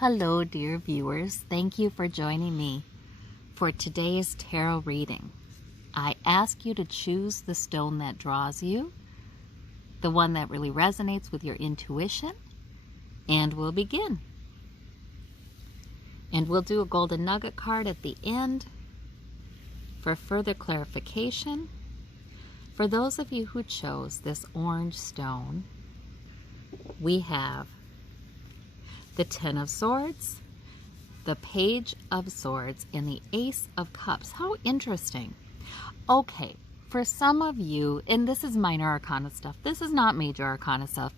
Hello, dear viewers. Thank you for joining me for today's tarot reading. I ask you to choose the stone that draws you, the one that really resonates with your intuition, and we'll begin. And we'll do a golden nugget card at the end for further clarification. For those of you who chose this orange stone, we have the Ten of Swords, the Page of Swords, and the Ace of Cups. How interesting. Okay, for some of you, and this is minor arcana stuff, this is not major arcana stuff.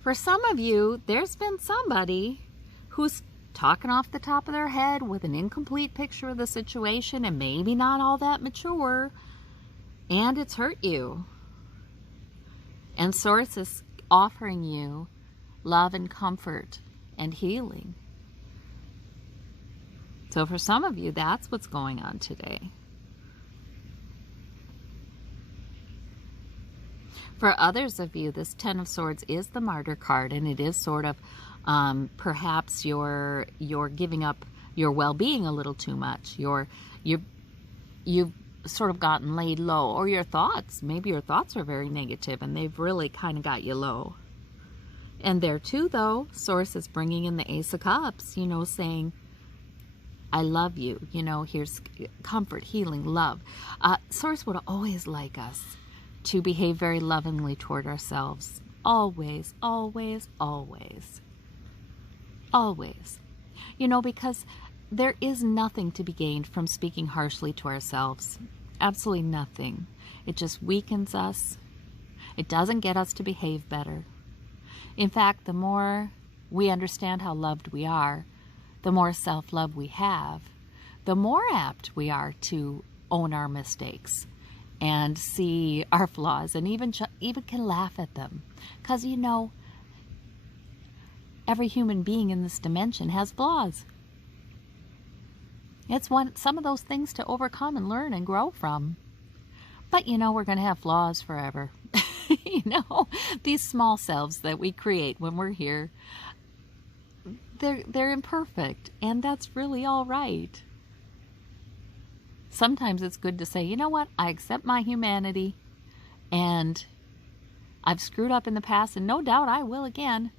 For some of you, there's been somebody who's talking off the top of their head with an incomplete picture of the situation and maybe not all that mature, and it's hurt you. And Source is offering you love and comfort and healing. So for some of you, that's what's going on today. For others of you, this Ten of Swords is the Martyr card, and it is sort of perhaps you're giving up your well-being a little too much. You've sort of gotten laid low, or your thoughts. Maybe your thoughts are very negative, and they've really kind of got you low. And there too, though, Source is bringing in the Ace of Cups, saying, I love you. Here's comfort, healing, love. Source would always like us to behave very lovingly toward ourselves. Always, always, always. Always. Because there is nothing to be gained from speaking harshly to ourselves. Absolutely nothing. It just weakens us. It doesn't get us to behave better. In fact, the more we understand how loved we are, the more self-love we have, the more apt we are to own our mistakes and see our flaws, and even can laugh at them. Because, every human being in this dimension has flaws. It's some of those things to overcome and learn and grow from. But, we're going to have flaws forever. These small selves that we create when we're here, they're imperfect, and that's really all right. Sometimes it's good to say, you know what, I accept my humanity, and I've screwed up in the past, and no doubt I will again,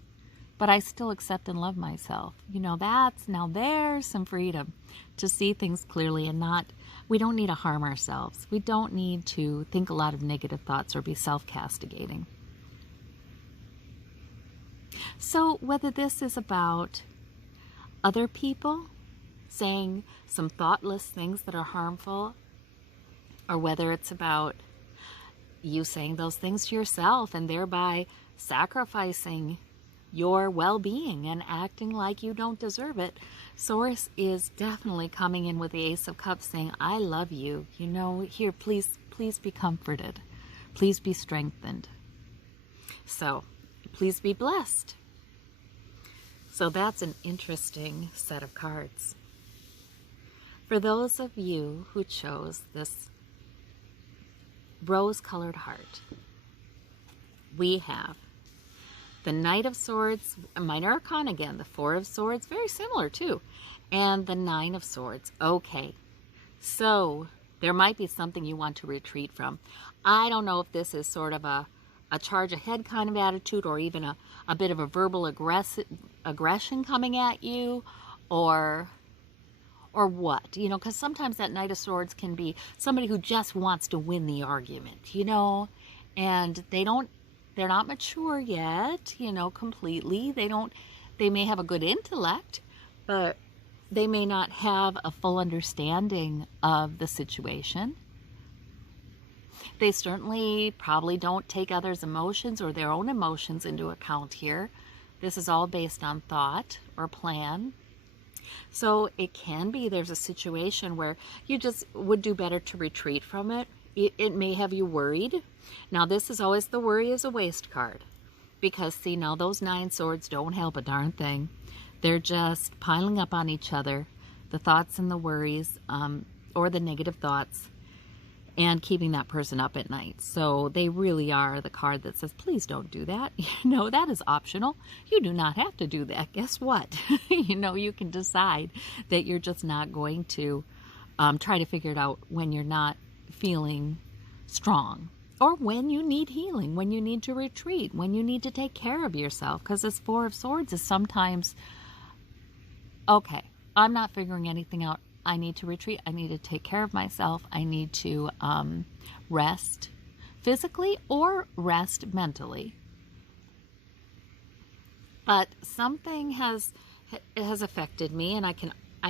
but I still accept and love myself. Now there's some freedom to see things clearly, and we don't need to harm ourselves. We don't need to think a lot of negative thoughts or be self-castigating. So whether this is about other people saying some thoughtless things that are harmful, or whether it's about you saying those things to yourself and thereby sacrificing your well-being and acting like you don't deserve it, Source is definitely coming in with the Ace of Cups saying, I love you. Here, please be comforted. Please be strengthened. So, please be blessed. So that's an interesting set of cards. For those of you who chose this rose-colored heart, we have the Knight of Swords, minor arcana again, the Four of Swords, very similar too, and the Nine of Swords. Okay, so there might be something you want to retreat from. I don't know if this is sort of a charge ahead kind of attitude, or even a bit of a verbal aggression coming at you, or what, because sometimes that Knight of Swords can be somebody who just wants to win the argument, and they're not mature yet, completely. They may have a good intellect, but they may not have a full understanding of the situation. They certainly probably don't take others' emotions or their own emotions into account here. This is all based on thought or plan. So it can be there's a situation where you just would do better to retreat from it. It may have you worried. Now, this is always the worry is a waste card. Because, see, now those 9 swords don't help a darn thing. They're just piling up on each other, the thoughts and the worries, or the negative thoughts. and keeping that person up at night. So they really are the card that says, please don't do that. That is optional. You do not have to do that. Guess what? You can decide that you're just not going to try to figure it out when you're not feeling strong, or when you need healing, when you need to retreat, when you need to take care of yourself. Because this Four of Swords is sometimes, okay, I'm not figuring anything out. I need to retreat. I need to take care of myself. I need to rest physically or rest mentally. But something has affected me, and I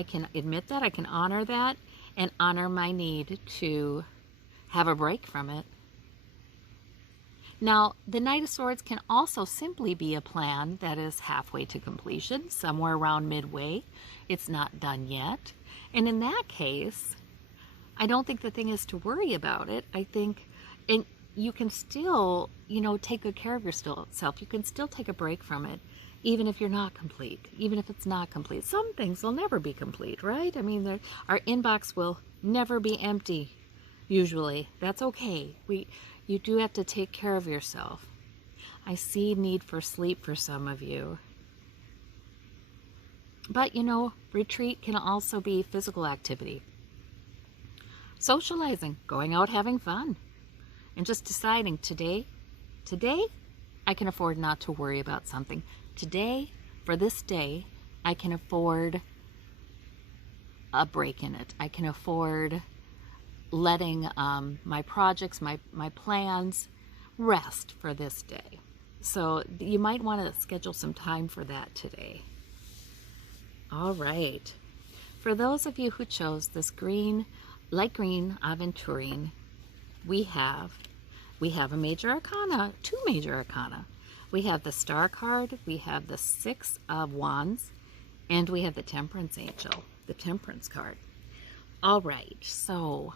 can admit that. I can honor that and honor my need to have a break from it. Now, the Knight of Swords can also simply be a plan that is halfway to completion, somewhere around midway. It's not done yet. And in that case, I don't think the thing is to worry about it. I think you can still, take good care of yourself. You can still take a break from it, even if you're not complete, even if it's not complete. Some things will never be complete, right? I mean, our inbox will never be empty, usually. That's okay. You do have to take care of yourself. I see need for sleep for some of you. But, retreat can also be physical activity. Socializing, going out having fun, and just deciding today, I can afford not to worry about something. Today, for this day, I can afford a break in it. I can afford letting my projects, my plans rest for this day. So you might want to schedule some time for that today. All right. For those of you who chose this light green aventurine, we have a major arcana, two major arcana. We have the Star card, we have the Six of Wands, and we have the Temperance Angel, the Temperance card. All right, so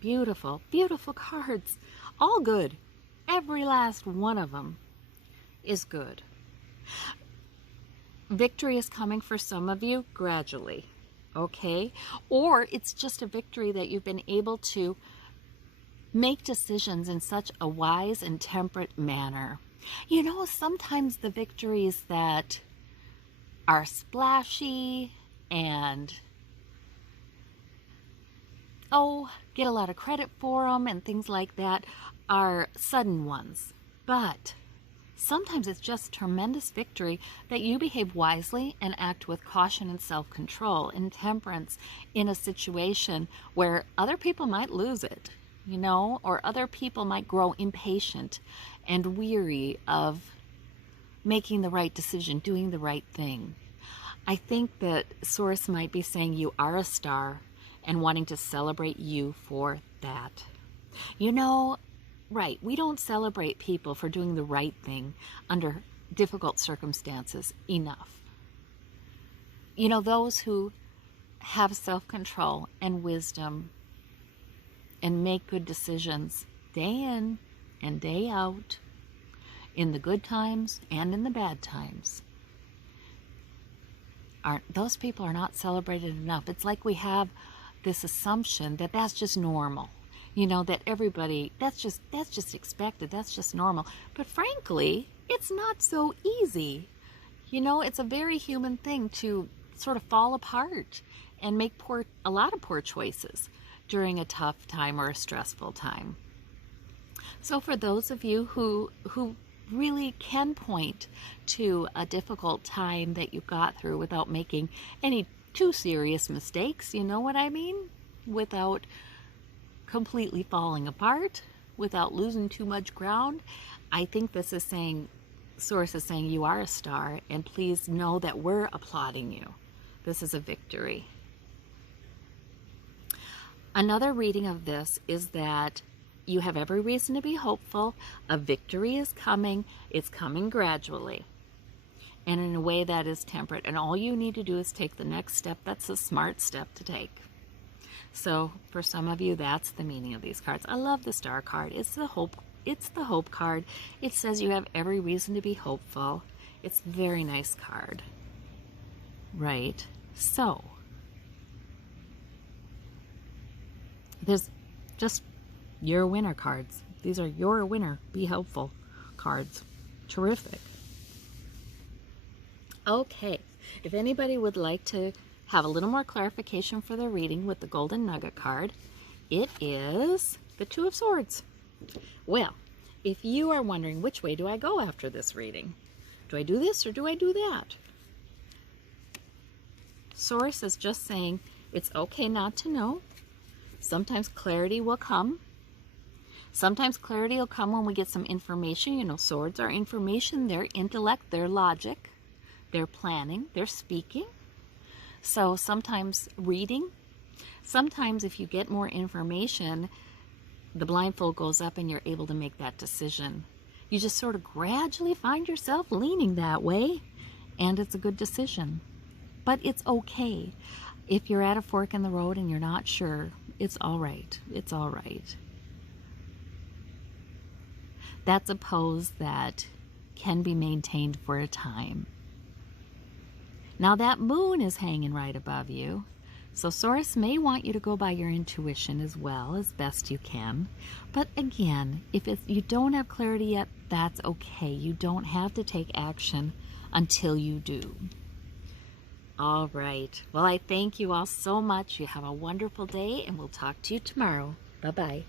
beautiful, beautiful cards. All good. Every last one of them is good. Victory is coming for some of you gradually, okay? Or it's just a victory that you've been able to make decisions in such a wise and temperate manner. Sometimes the victories that are splashy and get a lot of credit for them and things like that are sudden ones. But sometimes it's just tremendous victory that you behave wisely and act with caution and self-control and temperance in a situation where other people might lose it, or other people might grow impatient and weary of making the right decision, doing the right thing. I think that Source might be saying you are a star and wanting to celebrate you for that. Right, we don't celebrate people for doing the right thing under difficult circumstances enough. Those who have self-control and wisdom and make good decisions day in and day out, in the good times and in the bad times, those people are not celebrated enough. It's like we have this assumption that that's just normal. That everybody, that's just expected, that's just normal. But frankly, it's not so easy. It's a very human thing to sort of fall apart and make a lot of poor choices during a tough time or a stressful time. So for those of you who really can point to a difficult time that you got through without making any too serious mistakes, you know what I mean? Without completely falling apart, without losing too much ground, I think this is saying, Source is saying you are a star, and please know that we're applauding you. This is a victory. Another reading of this is that you have every reason to be hopeful. A victory is coming. It's coming gradually and in a way that is temperate. And all you need to do is take the next step. That's a smart step to take. So for some of you, that's the meaning of these cards. I love the Star card. It's the hope card. It says you have every reason to be hopeful. It's a very nice card. Right? So there's just Your winner cards. These are your winner. Be helpful cards. Terrific. Okay, if anybody would like to have a little more clarification for their reading with the Golden Nugget card, it is the Two of Swords. Well, if you are wondering which way do I go after this reading, do I do this or do I do that? Source is just saying it's okay not to know. Sometimes clarity will come. Sometimes clarity will come when we get some information. You know, swords are information, their intellect, their logic, their planning, their speaking. So sometimes reading, sometimes if you get more information, the blindfold goes up and you're able to make that decision. You just sort of gradually find yourself leaning that way, and it's a good decision. But it's okay. If you're at a fork in the road and you're not sure, it's all right. It's all right. That's a pose that can be maintained for a time. Now that moon is hanging right above you, so Source may want you to go by your intuition as well as best you can. But again, if you don't have clarity yet, that's okay. You don't have to take action until you do. All right. Well, I thank you all so much. You have a wonderful day, and we'll talk to you tomorrow. Bye-bye.